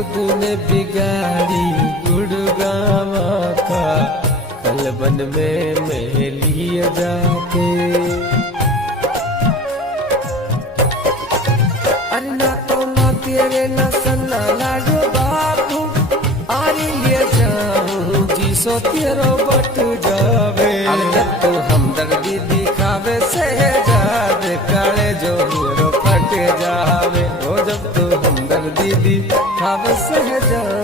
खुद ने बिगाड़ी गुड़गांव का कलबन में मैं लिए जाके। अरे ना तो ना तेरे न सन्ना लाडो बापू आरे लिए जाऊं जी सो तेरो बट जावे। अरे तो हमदर्दी दिखावे सहजाद काले जो हीरो फट जावे। ओ जब तो हमदर्दी दिखावे सहजाद